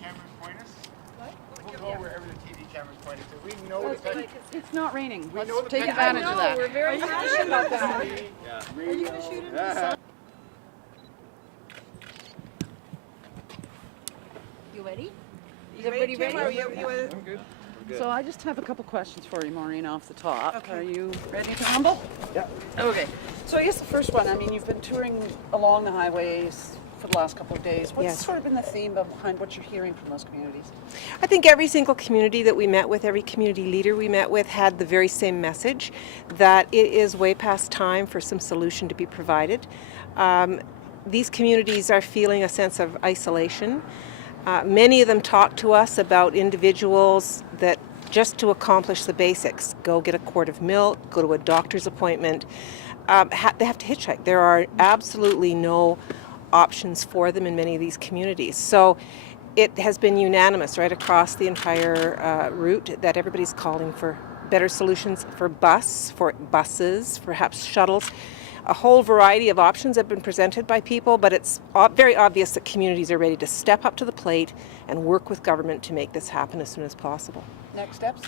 cameras point us? What? We'll go wherever the TV cameras point us to. We know the country. It's not raining. We Let's know the take country. advantage of that. We're very passionate about that. Yeah. Are you going to shoot into the sun? You ready? Is everybody ready? I'm good. So I just have a couple questions for you, Maureen, off the top. Okay. Are you ready to rumble? Yeah. Okay. So I guess the first one, I mean, you've been touring along the highways for the last couple of days. What's Yes. sort of been the theme behind what you're hearing from those communities? I think every single community that we met with, every community leader we met with had the very same message, that it is way past time for some solution to be provided. These communities are feeling a sense of isolation. Many of them talk to us about individuals that just to accomplish the basics, go get a quart of milk, go to a doctor's appointment, they have to hitchhike. There are absolutely no options for them in many of these communities. So it has been unanimous right across the entire route that everybody's calling for better solutions for buses, perhaps shuttles. A whole variety of options have been presented by people, but it's very obvious that communities are ready to step up to the plate and work with government to make this happen as soon as possible. Next steps?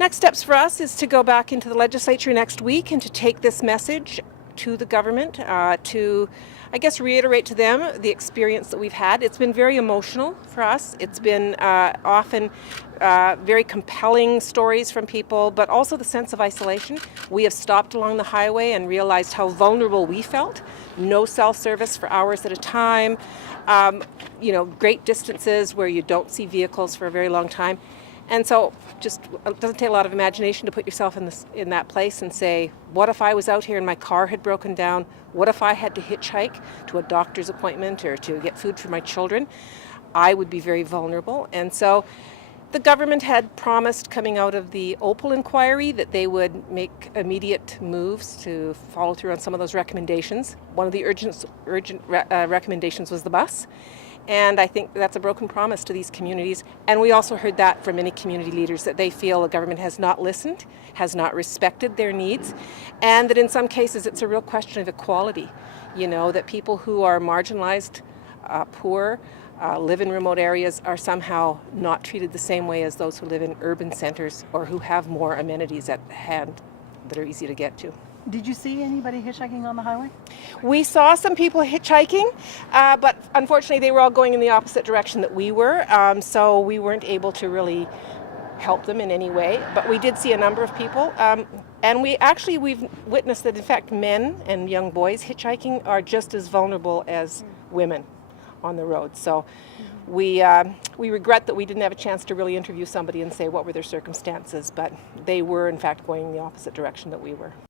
Next steps for us is to go back into the legislature next week and to take this message to the government, to, I guess, reiterate to them the experience that we've had. It's been very emotional for us. It's been often very compelling stories from people, but also the sense of isolation. We have stopped along the highway and realized how vulnerable we felt. No cell service for hours at a time, great distances where you don't see vehicles for a very long time. And so just it doesn't take a lot of imagination to put yourself in that place and say, what if I was out here and my car had broken down? What if I had to hitchhike to a doctor's appointment or to get food for my children? I would be very vulnerable. And so the government had promised coming out of the Opal inquiry that they would make immediate moves to follow through on some of those recommendations. One of the urgent recommendations was the bus. And I think that's a broken promise to these communities. And we also heard that from many community leaders, that they feel the government has not listened, has not respected their needs, and that in some cases it's a real question of equality. That people who are marginalized, poor, live in remote areas are somehow not treated the same way as those who live in urban centers or who have more amenities at hand that are easy to get to. Did you see anybody hitchhiking on the highway? We saw some people hitchhiking, but unfortunately they were all going in the opposite direction that we were, so we weren't able to really help them in any way. But we did see a number of people, and we've witnessed that in fact men and young boys hitchhiking are just as vulnerable as women on the road. So we regret that we didn't have a chance to really interview somebody and say what were their circumstances, but they were in fact going in the opposite direction that we were.